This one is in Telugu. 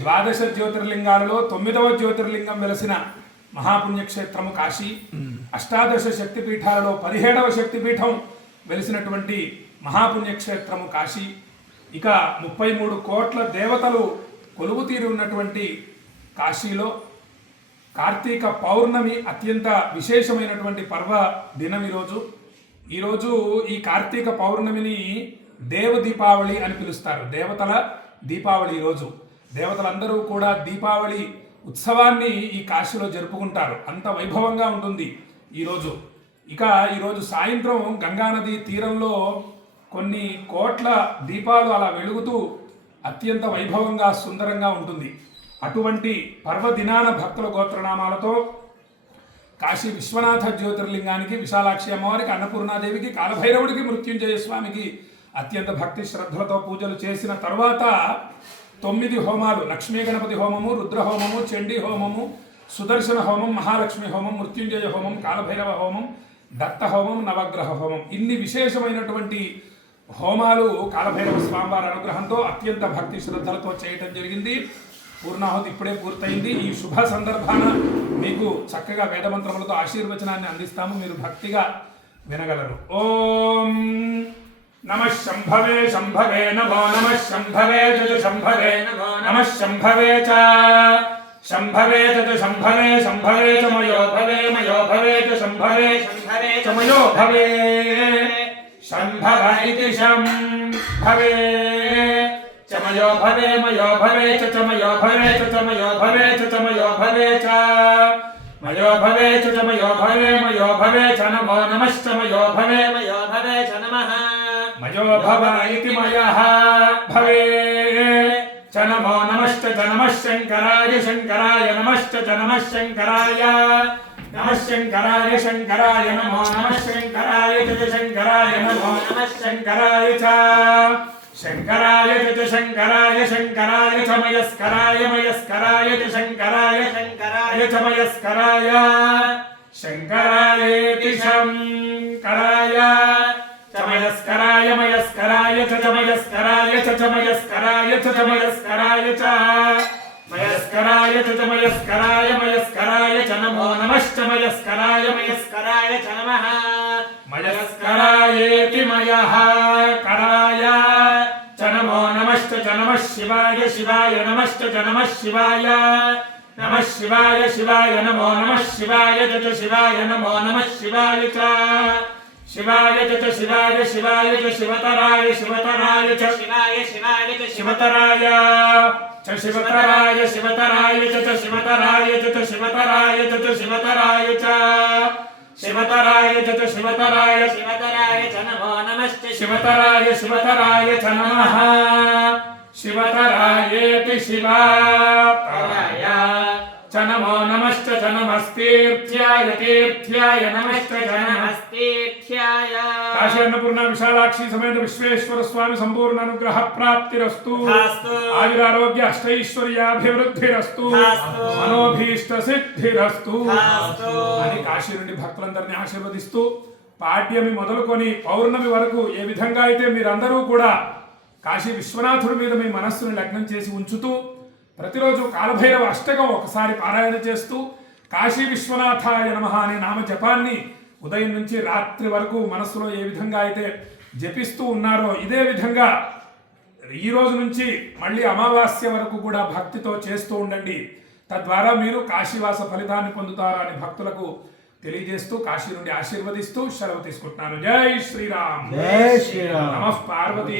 ద్వాదశ జ్యోతిర్లింగాలలో తొమ్మిదవ జ్యోతిర్లింగం వెలసిన మహాపుణ్యక్షేత్రము కాశీ. అష్టాదశ శక్తిపీఠాలలో పదిహేడవ శక్తిపీఠం వెలిసినటువంటి మహాపుణ్యక్షేత్రము కాశీ. ఇక ముప్పై మూడు కోట్ల దేవతలు కొలువు తీరి ఉన్నటువంటి కాశీలో కార్తీక పౌర్ణమి అత్యంత విశేషమైనటువంటి పర్వ దినం ఈరోజు. ఈరోజు ఈ కార్తీక పౌర్ణమిని దేవ దీపావళి అని పిలుస్తారు. దేవతల దీపావళి ఈరోజు. దేవతలందరూ కూడా దీపావళి ఉత్సవాన్ని ఈ కాశీలో జరుపుకుంటారు. అంత వైభవంగా ఉంటుంది ఈరోజు ఇక ఈరోజు సాయంత్రం గంగానది తీరంలో కొన్ని కోట్ల దీపాలు అలా వెలుగుతూ అత్యంత వైభవంగా సుందరంగా ఉంటుంది. అటువంటి పర్వదినాన భక్తుల గోత్రనామాలతో కాశీ విశ్వనాథ జ్యోతిర్లింగానికి విశాలాక్షి అమ్మవారికి అన్నపూర్ణాదేవికి కాలభైరవుడికి మృత్యుంజయ స్వామికి అత్యంత భక్తి శ్రద్ధలతో పూజలు చేసిన తర్వాత తొమ్మిది హోమాలు లక్ష్మీ గణపతి హోమము రుద్ర హోమము చండీ హోమము సుదర్శన హోమం మహాలక్ష్మి హోమం మృత్యుంజయ హోమం కాలభైరవ హోమం దత్త హోమం నవగ్రహ హోమం. ఇన్ని విశేషమైనటువంటి హోమాలు కాలభైరవ స్వామివారి అనుగ్రహంతో అత్యంత భక్తి శ్రద్ధలతో చేయటం జరిగింది. పూర్ణాహుతి ఇప్పుడే పూర్తయింది. ఈ శుభ సందర్భాన మీకు చక్కగా వేదమంత్రములతో ఆశీర్వచనాన్ని అందిస్తాము. మీరు భక్తిగా వినగలరు. ఓం నమ శంభవే శంభవే నమో నమ శంభవే జయ శంభవే నమ శంభవే చ. శంభవే చ శంభవే శంభవే చ మయో భవే మయో భవే చ శంభవే శంభవే చ. మయో భవే. శంభవ ఇతి శంభవే చమయో భవే మయో భవే చ చమయో భవే చ చమయో భవే చ చమయో భవే చ. మయో భవే చ చమయో భవే మయో భవే చ నమో నమశ్చమయో భవే మయో భవే చ నమః. మయో मजो भव इति मयः भवे। च नमो नमश्च च नमः शङ्कराय शङ्कराय नमश्च च नमः शङ्कराय। नमः शङ्कराय शङ्कराय नमो नमः शङ्कराय च शङ्कराय नमो नमः शङ्कराय च। शङ्कराय च शङ्कराय शङ्कराय च मयस्कराय मयस्कराय च शङ्कराय शङ्कराय च मयस्कराय। शङ्करायेति शङ्कराय। మయస్కరాయ చ చ మయస్కరాయ చ చ మయస్కరాయ చ మయస్కరాయ చ చ మయస్కరాయ మయస్కరాయ చ నమో నమశ్చ మయస్కరాయ మయస్కరాయ చ నమః మయస్కరాయేతి మయః కరాయ చ నమో నమశ్చ చ నమః శివాయ శివాయ నమశ్చ చ నమః శివాయ నమః శివాయ శివాయ నమో నమః శివాయ చ చ శివాయ నమో నమః శివాయ చ శివాయ చ చ శివాయ శివాయ చ శివతరాయ శివతరాయ చ శివాయ శివాయ చ శివతరాయ చ శివతరాయ శివతరాయ చ చ శివతరాయ చ చ శివతరాయ చ చ శివతరాయ చ శివతరాయ చ చ శివతరాయ శివతరాయ చ నమో నమశ్చ శివతరాయ శివతరాయ చ నమః శివతరాయేతి శివాతరాయ చ నమో నమశ్చ చ నమస్తీర్థ్యాయ తీర్థ్యాయ నమశ్చ చ నమస్తీర్థ్యాయ కాశీ అన్నపూర్ణ విశాలాక్షి సమేత విశ్వేశ్వర స్వామి సంపూర్ణ అనుగ్రహ ప్రాప్తిరస్తు. ఆయురారోగ్య అష్టైశ్వర్యాభివృద్ధిరస్తు. మనోభీష్ట సిద్ధిరస్తు. అని కాశీ నుండి భక్తులందరినీ ఆశీర్వదిస్తూ పాడ్యమి మొదలుకొని పౌర్ణమి వరకు ఏ విధంగా అయితే మీరందరూ కూడా కాశీ విశ్వనాథుడి మీద మీ మనస్సును లగ్నం చేసి ఉంచుతూ ప్రతిరోజు కాలభైరవ అష్టకం ఒకసారి పారాయణ చేస్తూ కాశీ విశ్వనాథాయ నమః అనే నామ జపాన్ని ఉదయం నుంచి రాత్రి వరకు మనస్సులో ఏ విధంగా అయితే జపిస్తూ ఉన్నారో ఇదే విధంగా ఈ రోజు నుంచి మళ్ళీ అమావాస్య వరకు కూడా భక్తితో చేస్తూ ఉండండి. తద్వారా మీరు కాశీవాస ఫలితాన్ని పొందుతారు అని భక్తులకు తెలియజేస్తూ కాశీ నుండి ఆశీర్వదిస్తూ సెలవు తీసుకుంటున్నాను. జై శ్రీరామ్. జై శ్రీరామ్. నమ పార్వతీ